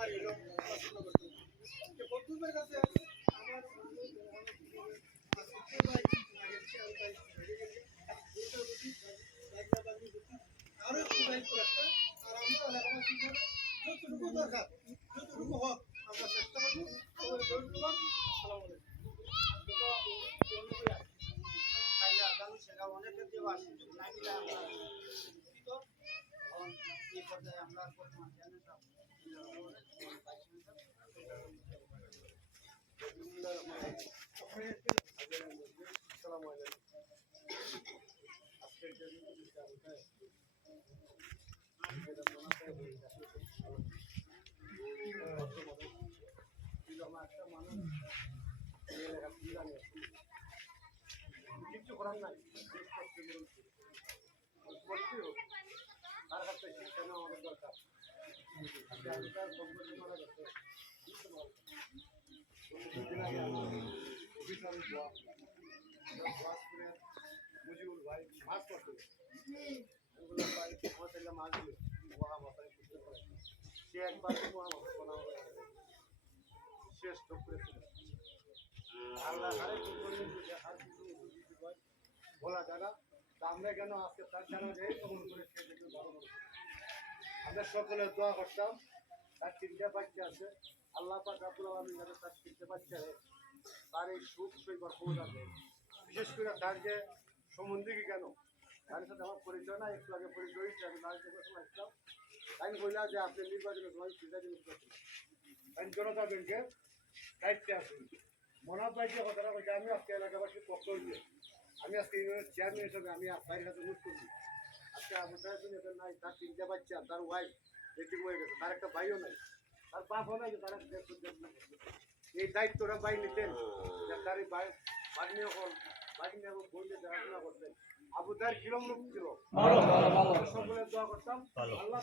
আর এলো পছন্দ করতে যে বন্ধুদের কাছে আমার আরো একটু দায়িত্ব রাখতে আর আমরা লেখাপড়া শিখবো যতটুকু দরকার যতটুকু হোক আমরা চেষ্টা করবো আসসালামু আলাইকুম অনেক ক্ষেত্রে আসি এই পর্যায়ে আমরা বর্তমান কিছু করার নাই তার কাছে শিক্ষা আমাদের দরকার মুজিবুল ভাই মাছ করতে মাছ দিল সে একবার শেষ করেছিল আল্লাহ বলা যায় না আমরা কেন আজকে তার জানা যায় কমন করে ভালো আমরা সকলে দোয়া করতাম তার 3টা বাচ্চা আছে আল্লাহ পাক রব্বুল আলামিন যাতে তার 3টা বাচ্চা তার এই সুখ সৈকত পৌঁছা দেয় বিশেষ করে তার যে সম্বন্ধে কি কেন তার সাথে আমার পরিচয় না একটু আগে পরিচয় হয়েছে আমি লালচের সময় আসতাম তাই বললাম যে আপনি নির্বাচনের সময় প্রিজাইডিং করছেন তাই জনতা ব্যাংকের দায়িত্বে আসুন মনাফ ভাই যে কথাটা বলছে আমি আজকে এলাকাবাসীর পক্ষ হইলে আমি আজকে ইউনিয়নের চেয়ারম্যান হিসেবে আমি ভাইয়ের কাছে অনুরোধ করছি আজকে আমাদের এখানে নাই তার 3টা বাচ্চা তার ওয়াইফ বেটি হয়ে গেছে তার একটা ভাইও নাই তার বাপও নাই তার এই দায়িত্বটা ভাই নিতেন তার এই বাগনি হল বাগনি এবং বইলে দেখাশোনা করতেন আবু তার কিরম লোক ছিল সকলে দোয়া করতাম আল্লাহ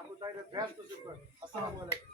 আবু তাইরে ব্যস্ত ছিল আসসালামু আলাইকুম